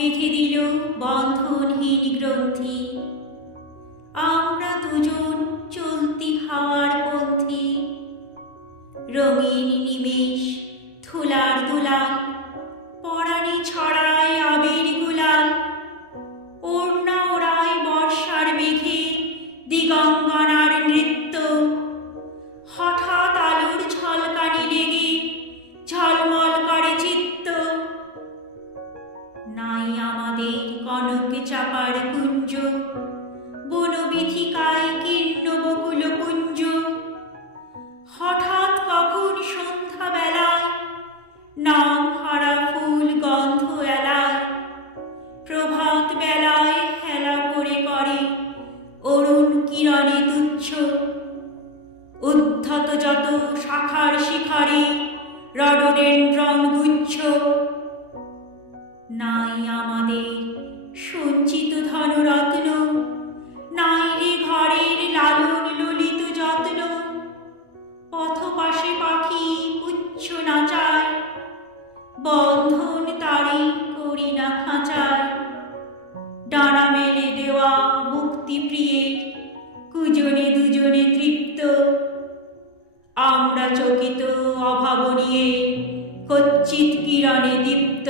বেঁধে দিল বন্ধনহীন গ্রন্থি। আমরা দুজন চলতি হাওয়ার পন্থী রঙিন নিমেষ ধুলার দোলান নাই আমাদের কনক চাপার কুঞ্জ। বনবিথিকায় কীর্ণ বকুল কুঞ্জ। হঠাৎ কখন সন্ধ্যা বেলায় নাম হারা ফুল গন্ধ এলায়। প্রভাত বেলায় হেলা ভরে করে অরুণ কিরণে তুচ্ছ। উদ্ধত যত শাখার শিখারে রডোডেন্ড্রন না খাঁচায় ডানা মেলে দেওয়া মুক্তি প্রিয়ে কুজনে দুজনে তৃপ্ত। আমরা চকিত অভাবনীয় নিয়ে কচ্ছিত কিরণে দীপ্ত।